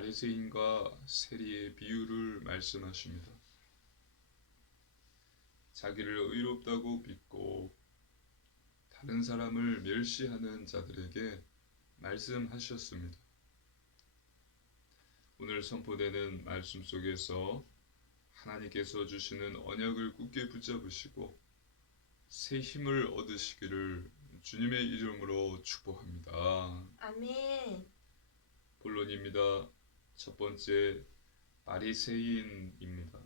바리새인과 세리의 비유를 말씀하십니다. 자기를 의롭다고 믿고 다른 사람을 멸시하는 자들에게 말씀하셨습니다. 오늘 선포되는 말씀 속에서 하나님께서 주시는 언약을 굳게 붙잡으시고 새 힘을 얻으시기를 주님의 이름으로 축복합니다. 아멘. 본론입니다. 첫 번째, 바리새인입니다.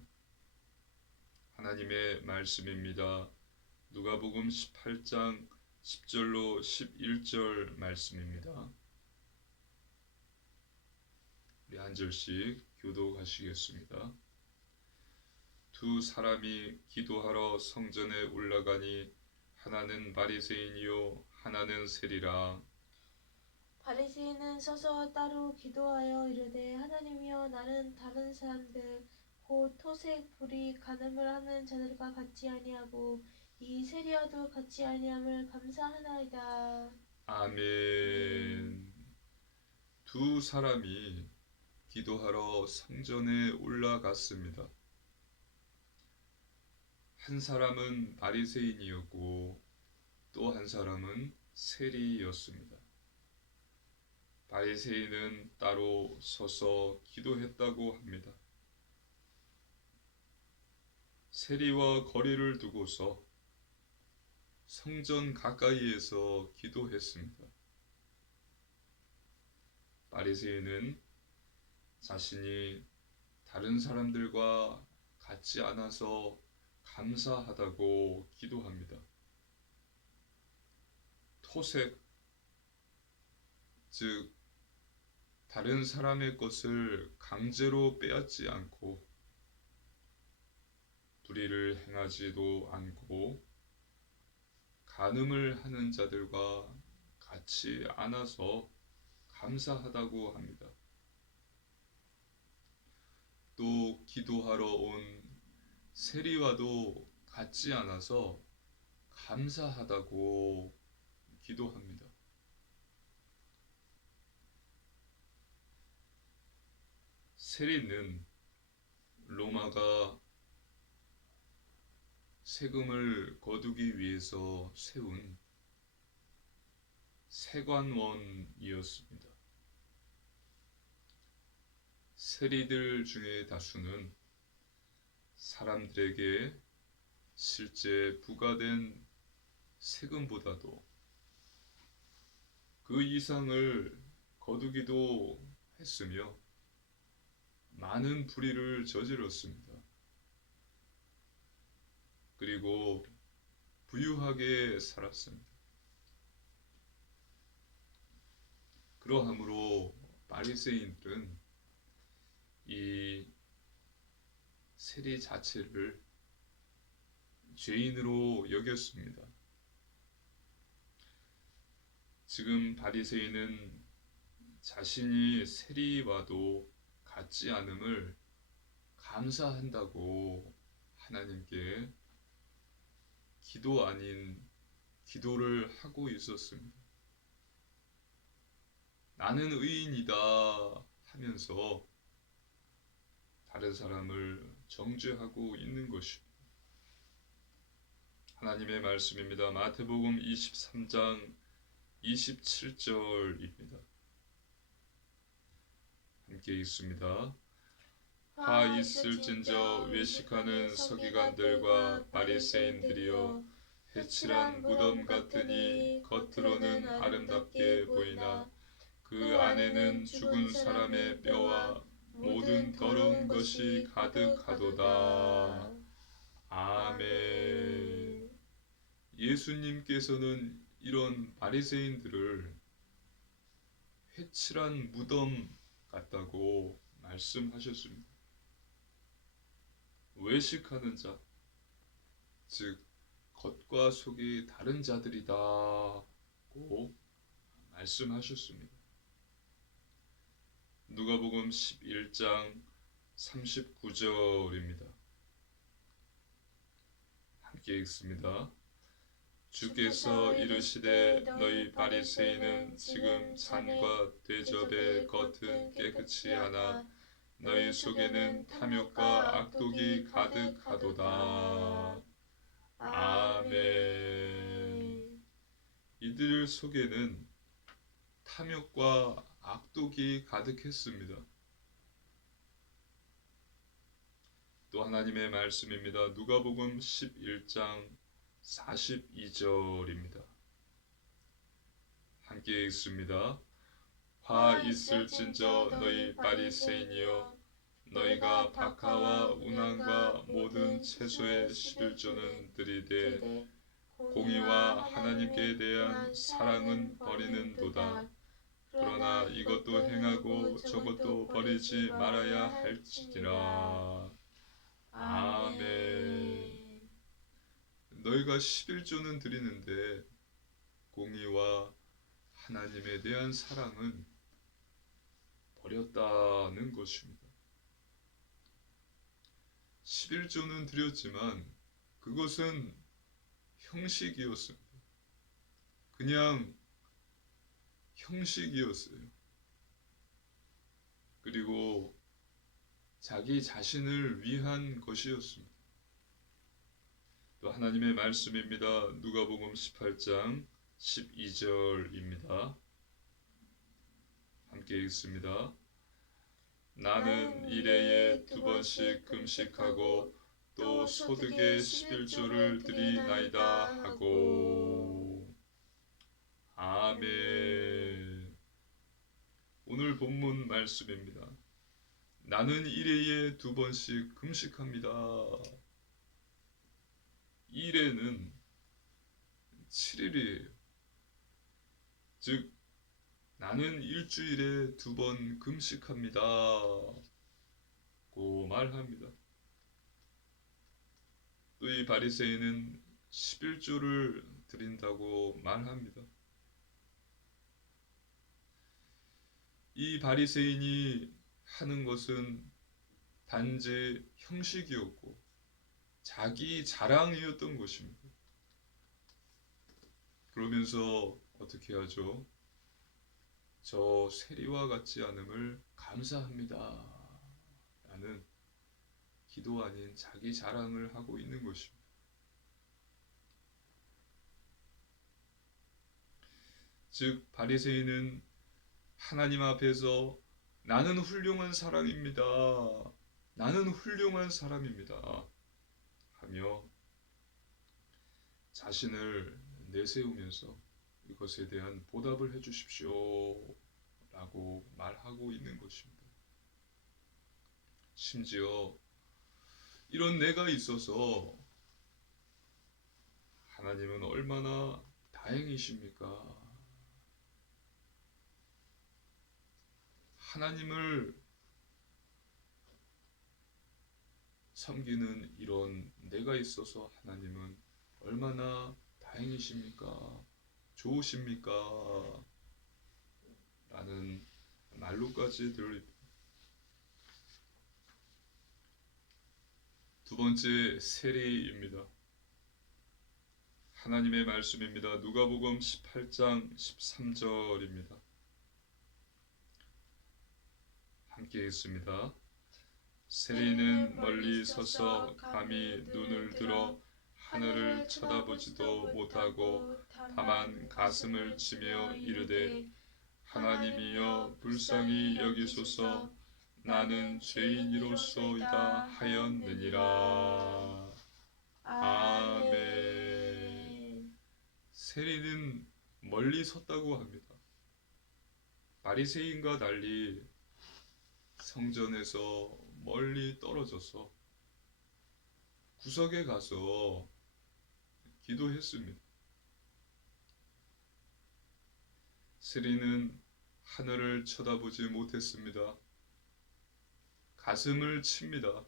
하나님의 말씀입니다. 누가복음 18장 10절로 11절 말씀입니다. 우리 한 절씩 교독하시겠습니다. 두 사람이 기도하러 성전에 올라가니 하나는 바리새인이요 하나는 세리라. 바리새인은 서서 따로 기도하여 이르되 하나님이여 나는 다른 사람들 곧 토색 불의 간음을 하는 자들과 같지 아니하고 이 세리와도 같지 아니함을 감사하나이다. 아멘. 두 사람이 기도하러 성전에 올라갔습니다. 한 사람은 바리새인이었고 또 한 사람은 세리였습니다. 바리새인은 따로 서서 기도했다고 합니다. 세리와 거리를 두고서 성전 가까이에서 기도했습니다. 바리새인은 자신이 다른 사람들과 같지 않아서 감사하다고 기도합니다. 토색, 즉 다른 사람의 것을 강제로 빼앗지 않고 불의를 행하지도 않고 간음을 하는 자들과 같이 않아서 감사하다고 합니다. 또 기도하러 온 세리와도 같지 않아서 감사하다고 기도합니다. 세리는 로마가 세금을 거두기 위해서 세운 세관원이었습니다. 세리들 중에 다수는 사람들에게 실제 부과된 세금보다도 그 이상을 거두기도 했으며 많은 불의를 저질렀습니다. 그리고 부유하게 살았습니다. 그러하므로 바리새인들은 이 세리 자체를 죄인으로 여겼습니다. 지금 바리새인은 자신이 세리와도 같지 않음을 감사한다고 하나님께 기도 아닌 기도를 하고 있었습니다. 나는 의인이다 하면서 다른 사람을 정죄하고 있는 것입니다. 하나님의 말씀입니다. 마태복음 23장 27절입니다. 함께 읽습니다. 하 있을진저 외식하는 서기관들과 바리새인들이여 해칠한 무덤 같으니 겉으로는 아름답게 보이나 그 안에는 죽은 사람의 뼈와 모든 더러운 것이 가득하도다. 아멘. 예수님께서는 이런 바리새인들을 회칠한 무덤 같다고 말씀하셨습니다. 외식하는 자, 즉 겉과 속이 다른 자들이다고 말씀하셨습니다. 누가복음 11장 39절입니다. 함께 읽습니다. 주께서 이르시되 너희 바리새인은 지금 잔과 대접의 겉은 깨끗이 하나 너희 속에는 탐욕과 악독이 가득하도다. 아멘. 이들 속에는 탐욕과 악독이 가득했습니다. 또 하나님의 말씀입니다. 누가복음 11장 42절입니다. 함께 읽습니다. 화 있을진저 너희 바리새인이여 너희가 박하와 운항과 모든 채소의 11조는 들이되 공의와 하나님께 대한 사랑은 버리는도다. 그러나 이것도 행하고 저것도 버리지 말아야 할지니라. 아멘. 너희가 11조는 드리는데 공의와 하나님에 대한 사랑은 버렸다는 것입니다. 11조는 드렸지만 그것은 형식이었습니다. 그냥 형식이었어요. 그리고 자기 자신을 위한 것이었습니다. 또 하나님의 말씀입니다. 누가복음 18장 12절입니다. 함께 읽습니다. 나는 일해에 2번씩 금식하고 또 소득의 11조를 드리나이다 하고. 아멘. 오늘 본문 말씀입니다. 나는 일해에 2번씩 금식합니다. 일해는 7일이에요. 즉 나는 일주일에 2번 금식합니다. 고 말합니다. 또 이 바리새인은 11조를 드린다고 말합니다. 이 바리새인이 하는 것은 단지 형식이었고 자기 자랑이었던 것입니다. 그러면서 어떻게 하죠? 저 세리와 같지 않음을 감사합니다. 라는 기도 아닌 자기 자랑을 하고 있는 것입니다. 즉 바리새인은 하나님 앞에서 나는 훌륭한 사람입니다. 나는 훌륭한 사람입니다. 하며 자신을 내세우면서 이것에 대한 보답을 해주십시오 라고 말하고 있는 것입니다. 심지어 이런 내가 있어서 하나님은 얼마나 다행이십니까? 하나님을 섬기는 이런 내가 있어서 하나님은 얼마나 다행이십니까? 좋으십니까? 라는 말로까지 들립니다. 두 번째 세리입니다. 하나님의 말씀입니다. 누가복음 18장 13절입니다. 함께 읽습니다. 세리는 멀리 서서 감히 눈을 들어 하늘을 쳐다보지도 못하고 다만 가슴을 치며 이르되 하나님이여 불쌍히 여기소서 나는 죄인이로소이다 하였느니라. 아멘. 세리는 멀리 섰다고 합니다. 바리새인과 달리 성전에서 멀리 떨어져서 구석에 가서 기도했습니다. 세리는 하늘을 쳐다보지 못했습니다. 가슴을 칩니다.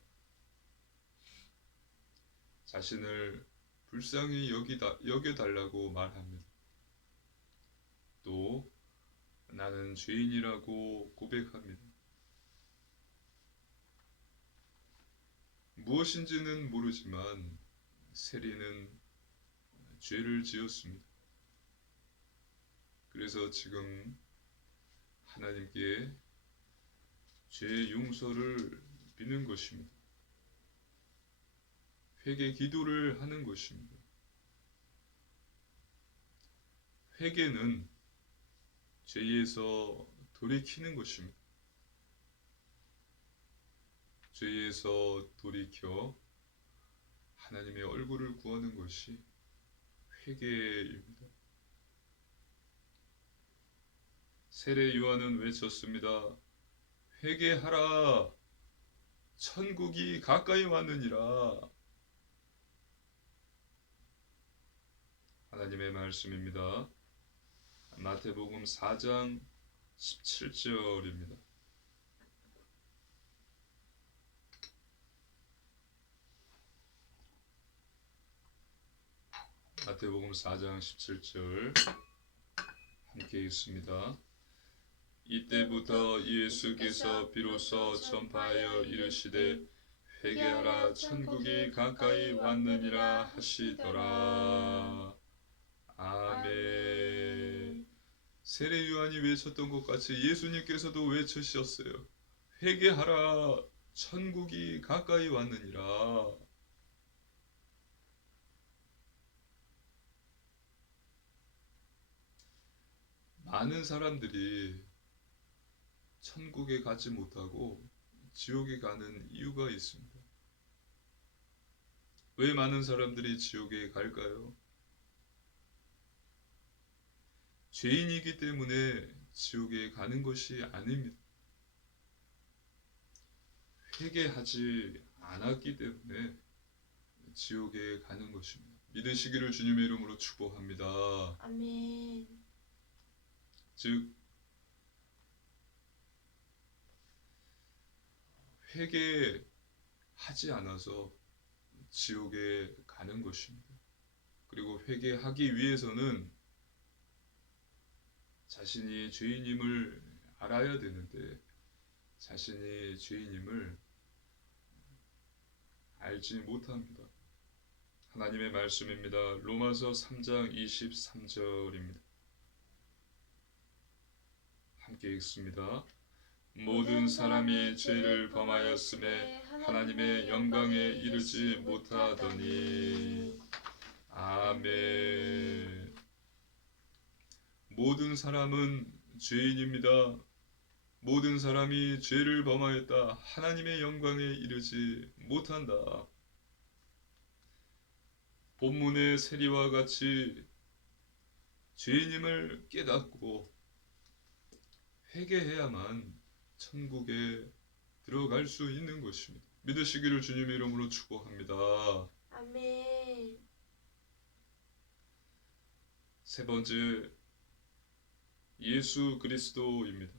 자신을 불쌍히 여겨달라고 말합니다. 또 나는 죄인이라고 고백합니다. 무엇인지는 모르지만 세리는 죄를 지었습니다. 그래서 지금 하나님께 죄 용서를 비는 것입니다. 회개 기도를 하는 것입니다. 회개는 죄에서 돌이키는 것입니다. 죄에서 돌이켜 하나님의 얼굴을 구하는 것이 회개입니다. 세례 요한은 외쳤습니다. 회개하라, 천국이 가까이 왔느니라. 하나님의 말씀입니다. 마태복음 4장 17절입니다. 마태복음 4장 17절 함께 읽습니다. 이때부터 예수께서 비로소 전파하여 이르시되 회개하라 천국이 가까이 왔느니라 하시더라. 아멘. 세례 요한이 외쳤던 것 같이 예수님께서도 외치셨어요. 회개하라 천국이 가까이 왔느니라. 많은 사람들이 천국에 가지 못하고 지옥에 가는 이유가 있습니다. 왜 많은 사람들이 지옥에 갈까요? 죄인이기 때문에 지옥에 가는 것이 아닙니다. 회개하지 않았기 때문에 지옥에 가는 것입니다. 믿으시기를 주님의 이름으로 축복합니다. 아멘. 즉 회개하지 않아서 지옥에 가는 것입니다. 그리고 회개하기 위해서는 자신이 죄인임을 알아야 되는데 자신이 죄인임을 알지 못합니다. 하나님의 말씀입니다. 로마서 3장 23절입니다. 함께 읽습니다. 모든 사람이 죄를 범하였음에 하나님의 영광에 이르지 못하더니. 아멘. 모든 사람은 죄인입니다. 모든 사람이 죄를 범하였다. 하나님의 영광에 이르지 못한다. 본문의 세리와 같이 죄인임을 깨닫고 회개해야만 천국에 들어갈 수 있는 것입니다. 믿으시기를 주님의 이름으로 축복합니다. 아멘. 세 번째, 예수 그리스도입니다.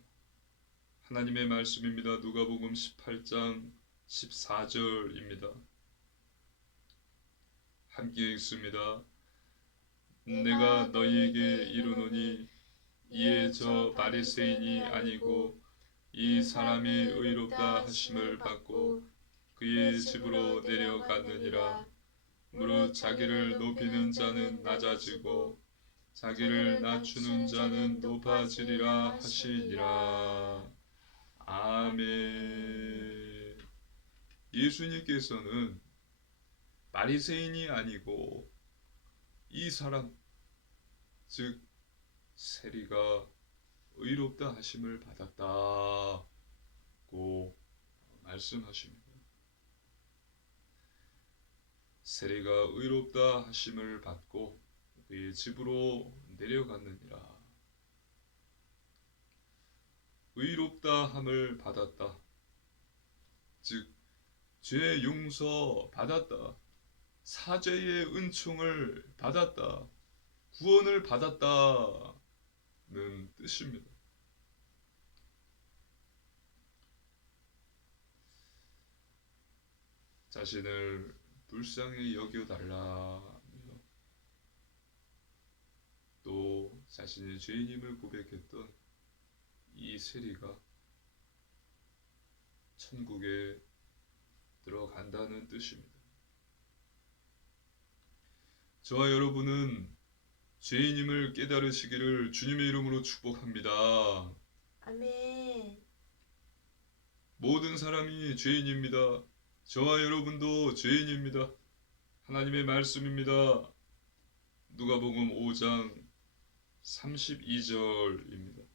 하나님의 말씀입니다. 누가복음 18장 14절입니다. 함께 읽습니다. 내가 너희에게 이르노니 이에 저 바리새인이 아니고 이 사람이 의롭다 하심을 받고 그의 집으로 내려갔느니라. 무릇 자기를 높이는 자는 낮아지고 자기를 낮추는 자는 높아지리라 하시니라. 아멘. 예수님께서는 바리새인이 아니고 이 사람, 즉 세리가 의롭다 하심을 받았다고 말씀하십니다. 세리가 의롭다 하심을 받고 그의 집으로 내려갔느니라. 의롭다 함을 받았다. 즉 죄 용서 받았다. 사죄의 은총을 받았다. 구원을 받았다는 뜻입니다. 자신을 불쌍히 여겨달라며 또 자신의 죄인임을 고백했던 이 세리가 천국에 들어간다는 뜻입니다. 저와 여러분은 죄인임을 깨달으시기를 주님의 이름으로 축복합니다. 아멘. 모든 사람이 죄인입니다. 저와 여러분도 죄인입니다. 하나님의 말씀입니다. 누가복음 5장 32절입니다.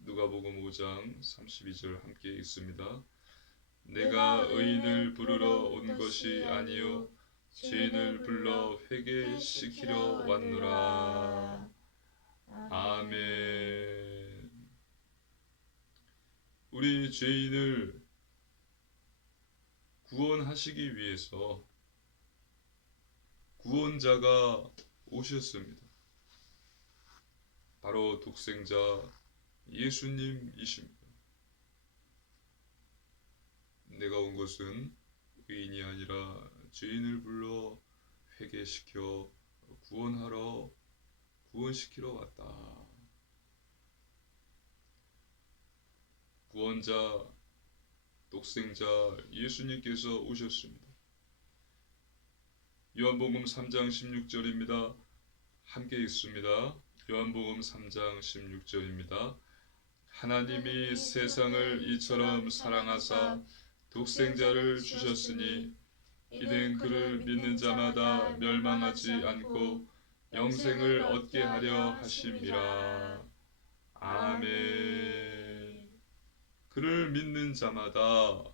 누가복음 5장 32절 함께 읽습니다. 내가 의인을 부르러 온 것이 아니요 죄인을 불러 회개시키려 왔노라. 아멘. 우리 죄인을 구원하시기 위해서 구원자가 오셨습니다. 바로 독생자 예수님이십니다. 내가 온 것은 의인이 아니라 죄인을 불러 회개시켜 구원시키러 왔다. 구원자 독생자 예수님께서 오셨습니다. 요한복음 3장 16절입니다. 함께 읽습니다. 요한복음 3장 16절입니다. 하나님이 세상을 이처럼 사랑하사 독생자를 주셨으니 이는 그를 믿는 자마다 멸망하지 않고 영생을 얻게 하려 하심이라. 아멘. 그를 믿는 자마다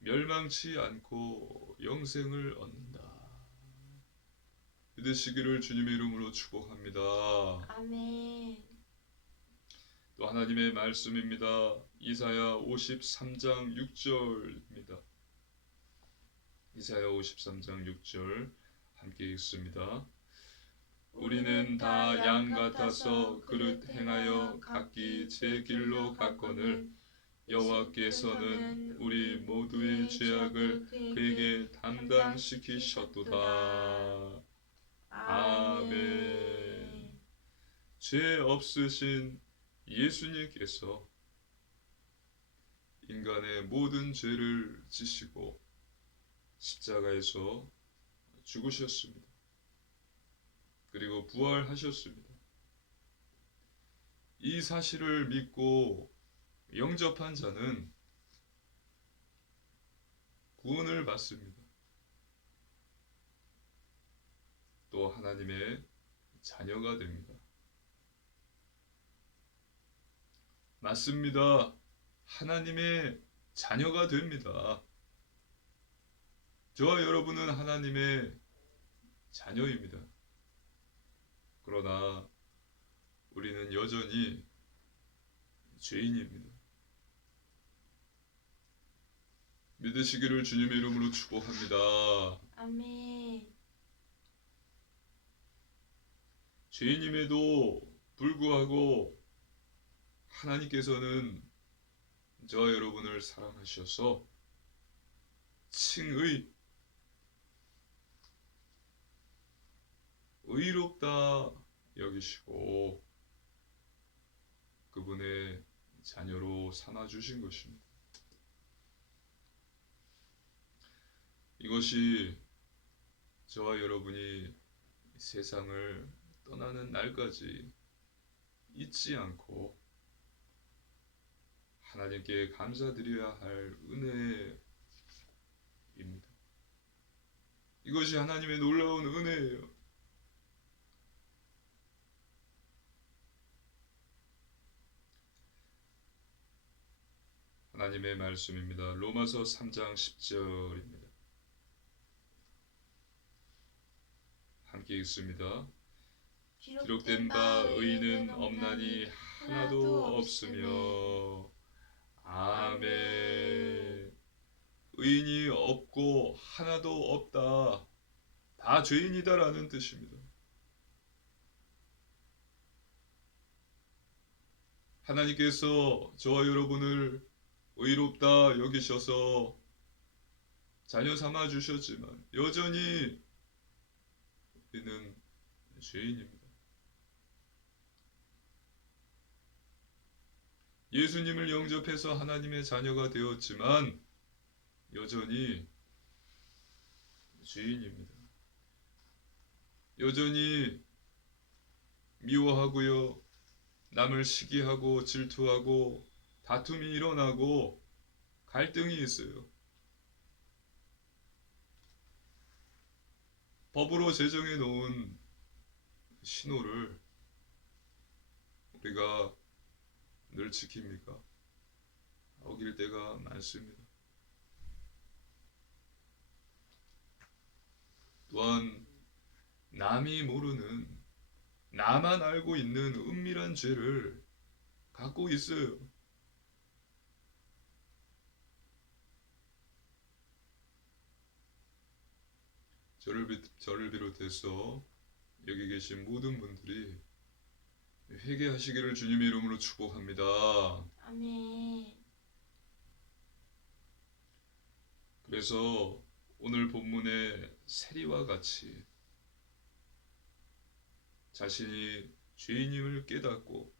멸망치 않고 영생을 얻는다. 믿으시기를 주님의 이름으로 축복합니다. 아멘. 또 하나님의 말씀입니다. 이사야 53장 6절입니다. 이사야 53장 6절 함께 읽습니다. 우리는 다 양 같아서 그릇 행하여 각기 제 길로 갔거늘 여호와께서는 우리 모두의 죄악을 그에게 담당시키셨도다. 아멘. 죄 없으신 예수님께서 인간의 모든 죄를 지시고 십자가에서 죽으셨습니다. 그리고 부활하셨습니다. 이 사실을 믿고 영접한 자는 구원을 받습니다. 또 하나님의 자녀가 됩니다. 맞습니다. 하나님의 자녀가 됩니다. 저와 여러분은 하나님의 자녀입니다. 그러나 우리는 여전히 죄인입니다. 믿으시기를 주님의 이름으로 축복합니다. 아멘. 죄인임에도 불구하고 하나님께서는 저와 여러분을 사랑하셔서 칭의, 의롭다 여기시고 그분의 자녀로 삼아주신 것입니다. 이것이 저와 여러분이 세상을 떠나는 날까지 잊지 않고 하나님께 감사드려야 할 은혜입니다. 이것이 하나님의 놀라운 은혜예요. 하나님의 말씀입니다. 로마서 3장 10절입니다. 함께 읽습니다. 기록된 바 의인은 없나니 하나도 없으며. 아멘. 의인이 없고 하나도 없다. 다 죄인이다라는 뜻입니다. 하나님께서 저와 여러분을 의롭다 여기셔서 자녀 삼아 주셨지만 여전히 우리는 죄인입니다. 예수님을 영접해서 하나님의 자녀가 되었지만 여전히 죄인입니다. 여전히 미워하고요. 남을 시기하고 질투하고 다툼이 일어나고 갈등이 있어요. 법으로 제정해 놓은 신호를 우리가 늘 지킵니까? 어길 때가 많습니다. 또한 남이 모르는, 나만 알고 있는 은밀한 죄를 갖고 있어요. 저를 비롯해서 여기 계신 모든 분들이 회개하시기를 주님의 이름으로 축복합니다. 아멘. 그래서 오늘 본문의 세리와 같이 자신이 죄인임을 깨닫고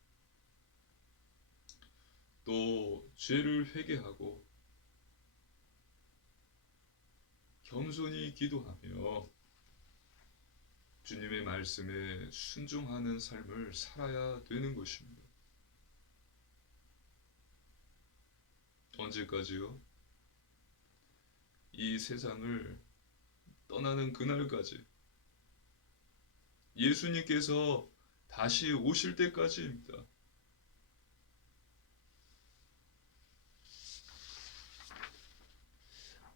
또 죄를 회개하고 겸손히 기도하며 주님의 말씀에 순종하는 삶을 살아야 되는 것입니다. 언제까지요? 이 세상을 떠나는 그날까지, 예수님께서 다시 오실 때까지입니다.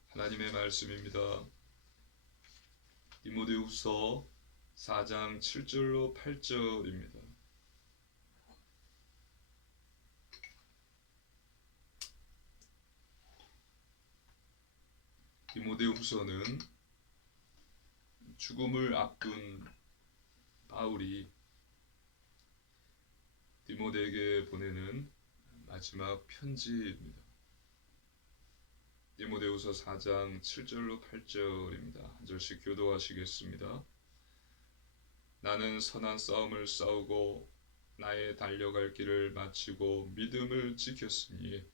하나님의 말씀입니다. 디모데후서 4장 7절로 8절입니다. 디모데후서는 죽음을 앞둔 바울이 디모데에게 보내는 마지막 편지입니다. 디모데후서 4장 7절로 8절입니다. 한 절씩 교도하시겠습니다. 나는 선한 싸움을 싸우고 나의 달려갈 길을 마치고 믿음을 지켰으니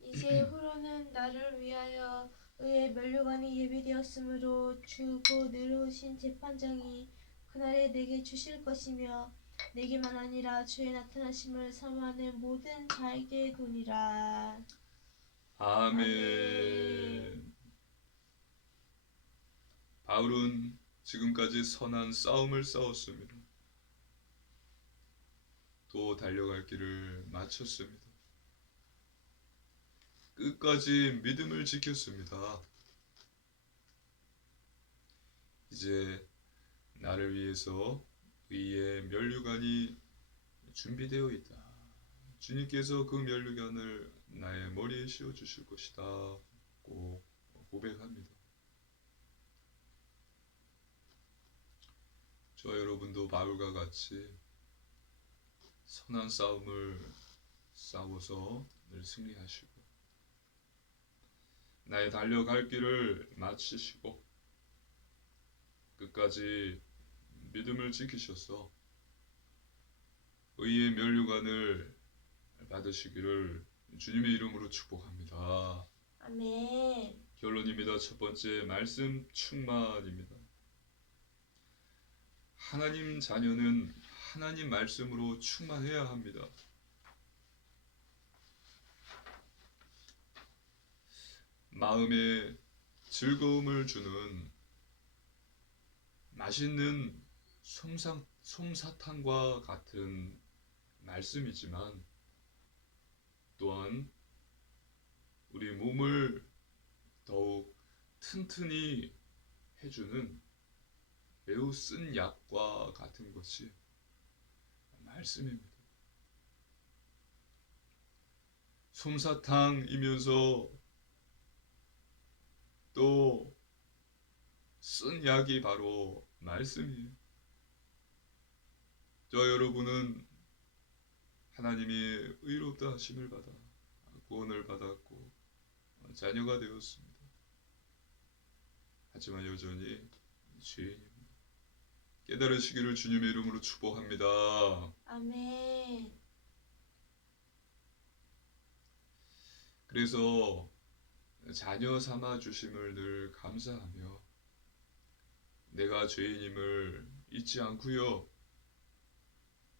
이제 후로는 나를 위하여 의의 면류관이 예비되었으므로 주 곧 의로우신 재판장이 그날에 내게 주실 것이며 내게만 아니라 주의 나타나심을 사모하는 모든 자에게 도니라. 아멘. 바울은 지금까지 선한 싸움을 싸웠습니다. 또 달려갈 길을 마쳤습니다. 끝까지 믿음을 지켰습니다. 이제 나를 위해서 의의 면류관이 준비되어 있다. 주님께서 그 면류관을 나의 머리에 씌워 주실 것이다. 고 고백합니다. 저 여러분도 바울과 같이 선한 싸움을 싸워서 늘 승리하시고 나의 달려갈 길을 마치시고 끝까지 믿음을 지키셔서 의의 면류관을 받으시기를 주님의 이름으로 축복합니다. 아멘. 결론입니다. 첫 번째, 말씀 충만입니다. 하나님 자녀는 하나님 말씀으로 충만해야 합니다. 마음에 즐거움을 주는 맛있는 솜사탕과 같은 말씀이지만 또한 우리 몸을 더욱 튼튼히 해주는 매우 쓴 약과 같은 것이 말씀입니다. 솜사탕이면서 또 쓴 약이 바로 말씀이에요. 저 여러분은 하나님의 의롭다 하심을 받아 구원을 받았고 자녀가 되었습니다. 하지만 여전히 죄인입니다. 깨달으시기를 주님의 이름으로 축복합니다. 아멘. 그래서 자녀 삼아 주심을 늘 감사하며 내가 죄인임을 잊지 않고요.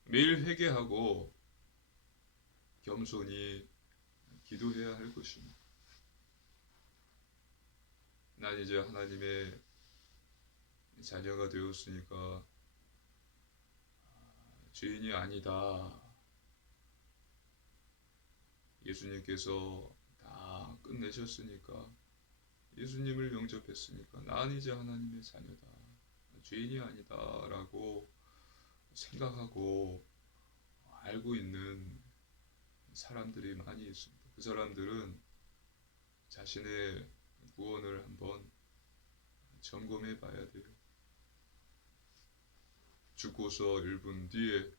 매일 회개하고 겸손히 기도해야 할 것입니다. 난 이제 하나님의 자녀가 되었으니까 죄인이 아니다. 예수님께서 다 끝내셨으니까, 예수님을 영접했으니까 난 이제 하나님의 자녀다. 죄인이 아니다 라고 생각하고 알고 있는 사람들이 많이 있습니다. 그 사람들은 자신의 구원을 한번 점검해 봐야 돼요. 죽고서 1분 뒤에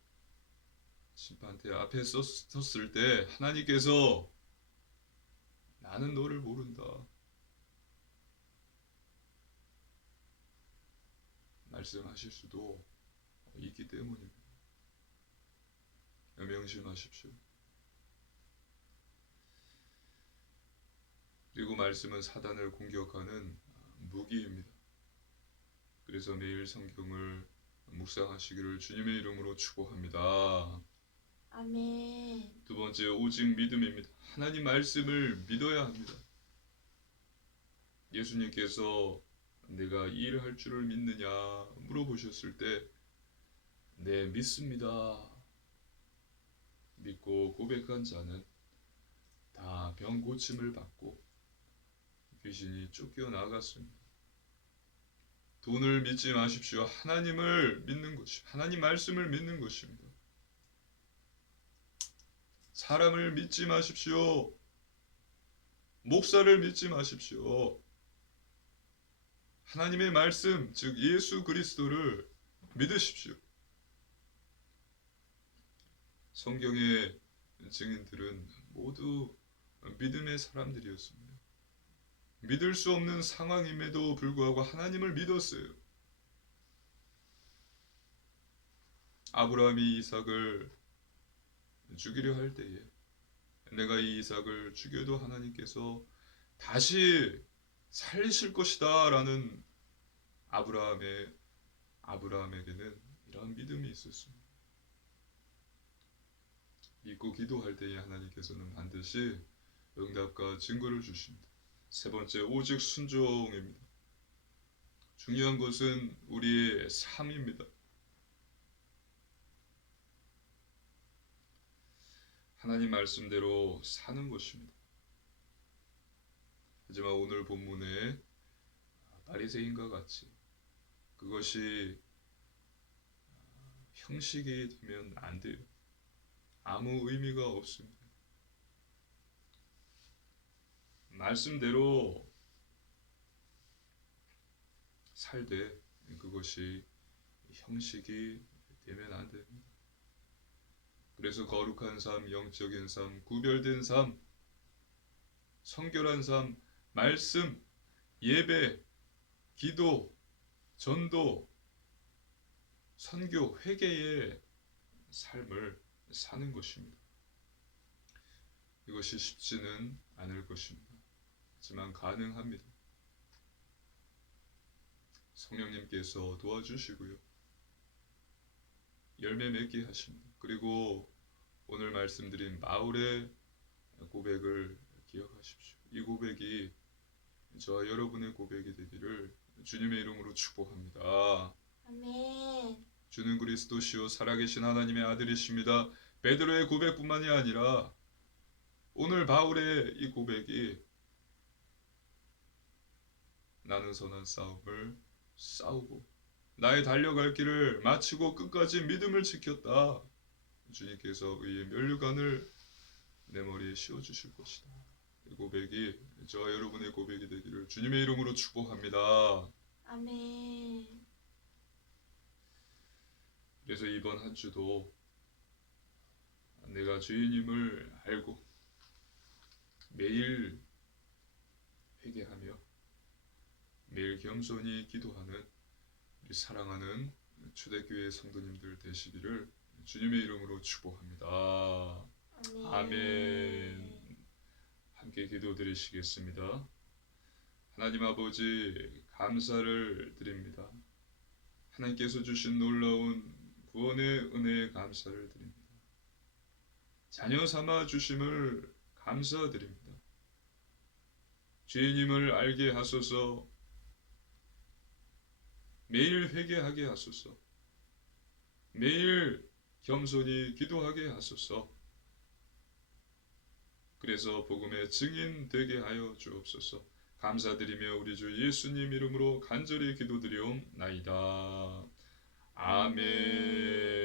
심판대 앞에 섰을 때 하나님께서 나는 너를 모른다 말씀하실 수도 있기 때문입니다. 명심하십시오. 그리고 말씀은 사단을 공격하는 무기입니다. 그래서 매일 성경을 묵상하시기를 주님의 이름으로 축복합니다. 아멘. 두 번째, 오직 믿음입니다. 하나님 말씀을 믿어야 합니다. 예수님께서 내가 이 일을 할 줄을 믿느냐 물어보셨을 때 네, 믿습니다. 믿고 고백한 자는 다 병 고침을 받고 귀신이 쫓겨나갔습니다. 돈을 믿지 마십시오. 하나님을 믿는 것이, 하나님 말씀을 믿는 것입니다. 사람을 믿지 마십시오. 목사를 믿지 마십시오. 하나님의 말씀, 즉 예수 그리스도를 믿으십시오. 성경의 증인들은 모두 믿음의 사람들이었습니다. 믿을 수 없는 상황임에도 불구하고 하나님을 믿었어요. 아브라함이 이삭을 죽이려 할 때에 내가 이 이삭을 죽여도 하나님께서 다시 살리실 것이다 라는 아브라함에게는 이런 믿음이 있었습니다. 믿고 기도할 때에 하나님께서는 반드시 응답과 증거를 주십니다. 세 번째, 오직 순종입니다. 중요한 것은 우리의 삶입니다. 하나님 말씀대로 사는 것입니다. 하지만 오늘 본문에 바리새인과 같이 그것이 형식이 되면 안 돼요. 아무 의미가 없습니다. 말씀대로 살되 그것이 형식이 되면 안 됩니다. 그래서 거룩한 삶, 영적인 삶, 구별된 삶, 성결한 삶, 말씀, 예배, 기도, 전도, 선교, 회개의 삶을 사는 것입니다. 이것이 쉽지는 않을 것입니다. 하지만 가능합니다. 성령님께서 도와주시고요. 열매 맺게 하십니다. 그리고 오늘 말씀드린 바울의 고백을 기억하십시오. 이 고백이 저와 여러분의 고백이 되기를 주님의 이름으로 축복합니다. 아멘. 주는 그리스도시요 살아계신 하나님의 아들이십니다. 베드로의 고백뿐만이 아니라 오늘 바울의 이 고백이 나는 선한 싸움을 싸우고 나의 달려갈 길을 마치고 끝까지 믿음을 지켰다. 주님께서 의의 면류관을 내 머리에 씌워주실 것이다. 이 고백이 저와 여러분의 고백이 되기를 주님의 이름으로 축복합니다. 아멘. 그래서 이번 한 주도 내가 주인임을 알고 매일 회개하며 매일 겸손히 기도하는 우리 사랑하는 초대교회 성도님들 되시기를 주님의 이름으로 축복합니다. 아멘. 아멘. 함께 기도드리시겠습니다. 하나님 아버지 감사를 드립니다. 하나님께서 주신 놀라운 구원의 은혜에 감사를 드립니다. 자녀 삼아 주심을 감사드립니다. 죄인임을 알게 하소서. 매일 회개하게 하소서. 매일 겸손히 기도하게 하소서. 그래서 복음의 증인 되게 하여 주옵소서. 감사드리며 우리 주 예수님 이름으로 간절히 기도드리옵나이다. 아멘.